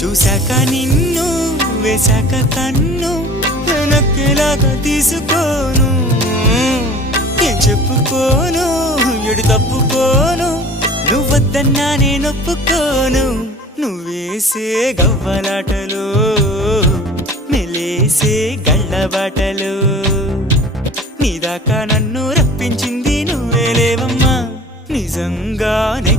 చూశాక నిన్ను వేశాక కన్ను నక్కేలాగా తీసుకోను ఏం చెప్పుకోను ఎడు తప్పుకోను నువ్వొద్దన్నా నేనొప్పుకోను నువ్వేసే గవ్వలాటలు మెలేసే గళ్ళబాటలు నీదాకా నన్ను రప్పించింది నువ్వేలేవమ్మా నిజంగానే